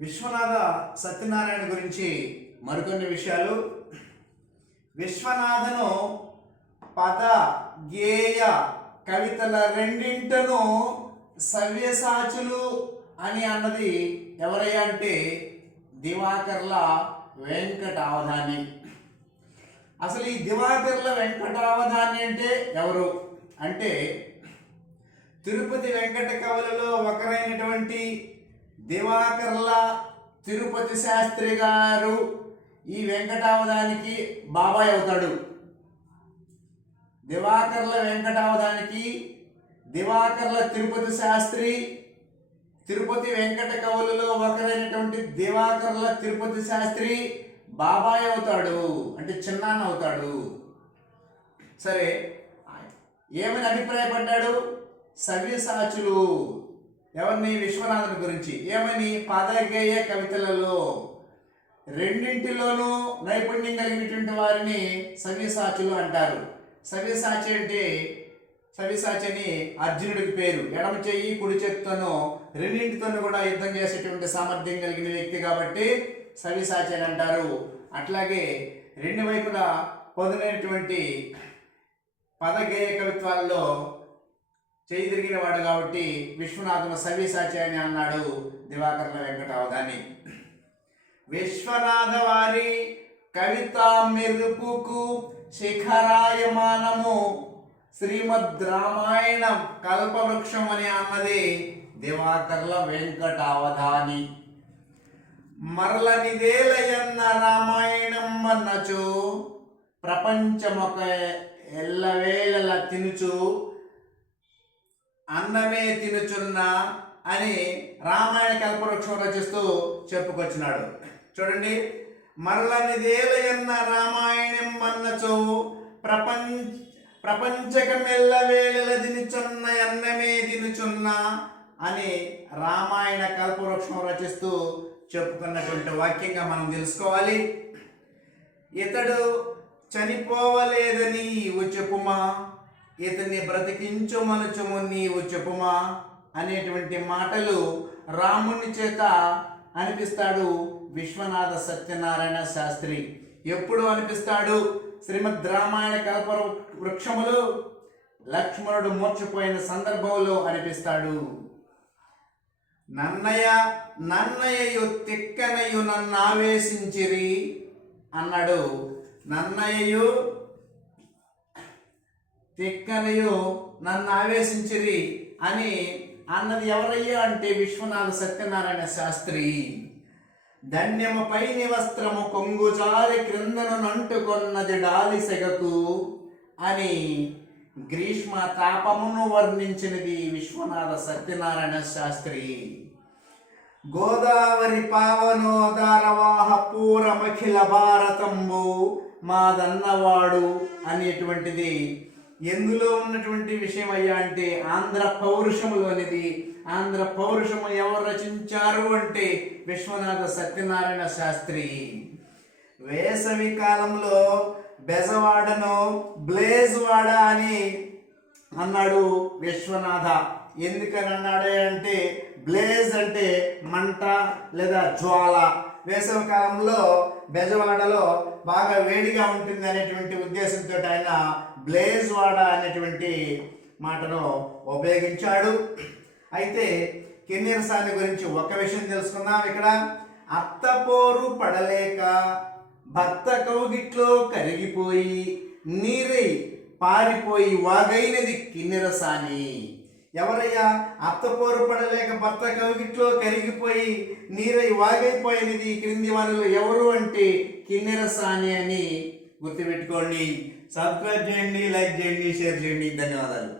విశ్వనాథ సత్యనారాయణ గురించి మరికొన్ని విషయాలు. విశ్వనాథను పద గేయ కవితల రెండింటను సవ్యసాచులు అని అన్నది ఎవరయ్యా అంటే దివాకర్ల వెంకటావధాని. అసలు ఈ దివాకర్ల వెంకటావధాని అంటే ఎవరు అంటే తిరుపతి వెంకట కవులలో ఒకరైనటువంటి దివాకర్ల తిరుపతి శాస్త్రి గారు ఈ వెంకటావధానికి బాబాయ్ అవుతాడు. దివాకర్ల వెంకటావధానికి దివాకర్ల తిరుపతి శాస్త్రి తిరుపతి వెంకట కవులలో ఒకరైనటువంటి దివాకర్ల తిరుపతి శాస్త్రి బాబాయ్ అవుతాడు, అంటే చిన్నాన్న అవుతాడు. సరే, ఏమని అభిప్రాయపడ్డాడు? సవ్యసాచులు ఎవరిని? విశ్వనాథుని గురించి. ఏమని? పదగేయ కవితలలో రెండింటిలోనూ నైపుణ్యం కలిగినటువంటి వారిని సవ్యసాచులు అంటారు. సవ్యసాచి అంటే సవ్యసాచి అని అర్జునుడికి పేరు. ఎడమ చెయ్యి కుడి చేత్తోనూ రెండింటితోనూ కూడా యుద్ధం చేసేటువంటి సామర్థ్యం కలిగిన వ్యక్తి కాబట్టి సవ్యసాచి అని అంటారు. అట్లాగే రెండు వైపులా పొందినటువంటి పదగేయ కవిత్వాల్లో చేయి తిరిగిన వాడు కాబట్టి విశ్వనాథుని సవ్యసాచి అని అన్నాడు దివాకర్ల వెంకటావధాని. విశ్వనాథ వారి కవిత మెరుపుకు శిఖరాయమానము శ్రీమద్ రామాయణం కల్పవృక్షం అని అన్నది దివాకర్ల వెంకటావధాని. మరలనిదేలయన్న రామాయణం అన్నచు ప్రపంచమొక ఎల్లవేళల తినుచు అన్నమే తినుచున్నా అని రామాయణ కల్పవృక్షం రచిస్తూ చెప్పుకొచ్చినాడు. చూడండి, మరలనిదేలయన్న రామాయణం అన్నచు ప్రపంచకమెల్లవేళల తినుచున్న అన్నమే తినుచున్నా అని రామాయణ కల్పవృక్షం రచిస్తూ చెప్పుకున్నటువంటి వాక్యంగా మనం తెలుసుకోవాలి. ఇతడు చనిపోవలేదని నీవు చెప్పుమా, ఇతన్ని బ్రతికించుమనుచుము నీవు చెప్పుమా అనేటువంటి మాటలు రాముని చేత అనిపిస్తాడు విశ్వనాథ సత్యనారాయణ శాస్త్రి. ఎప్పుడు అనిపిస్తాడు? శ్రీమద్ రామాయణ కల్ప వృక్షములు లక్ష్మణుడు మూర్చిపోయిన సందర్భంలో అనిపిస్తాడు. నన్నయ్యయు తిక్కనయు నన్ను ఆవేశించిరి అన్నాడు. నన్నయ్యయు తిక్కనయు నన్ను ఆవేశించిరి అని అన్నది ఎవరయ్యా అంటే విశ్వనాథ సత్యనారాయణ శాస్త్రి. ధన్యము పైని వస్త్రము కొంగుజారి క్రిందను నంటుకొన్నది డాలి సెగకు అని గ్రీష్మ తాపమును వర్ణించినది విశ్వనాథ సత్యనారాయణ శాస్త్రి. గోదావరి పావనోదారవాహ పూరమఖిల భారతంబు మాదన్నవాడు అనేటువంటిది ఎందులో ఉన్నటువంటి విషయం అయ్యా అంటే ఆంధ్ర పౌరుషములోనిది. ఆంధ్ర పౌరుషము ఎవరు రచించారు అంటే విశ్వనాథ సత్యనారాయణ శాస్త్రి. వేసవి కాలంలో బెజవాడను బ్లేజ్వాడ అని అన్నాడు విశ్వనాథ. ఎందుకని అన్నాడే అంటే బ్లేజ్ అంటే మంట లేదా జ్వాల. వేసవి కాలంలో బెజవాడలో బాగా వేడిగా ఉంటుంది అనేటువంటి ఉద్దేశంతో ఆయన బ్లేజ్వాడ అనేటువంటి మాటను ఉపయోగించాడు. అయితే కిన్నెరసాని గురించి ఒక విషయం తెలుసుకుందాం. ఇక్కడ అత్తపోరు పడలేక భర్త కౌగిట్లో కరిగిపోయి నీరై పారిపోయి వాగైనది కిన్నెరసాని. ఎవరయ్యా? అత్తపోరు పడలేక భర్త కౌగిట్లో కరిగిపోయి నీరై వాగైపోయినది క్రింది వారిలో ఎవరు అంటే కిన్నెరసాని అని గుర్తుపెట్టుకోండి. సబ్స్క్రైబ్ చేయండి, లైక్ చేయండి, షేర్ చేయండి. ధన్యవాదాలు.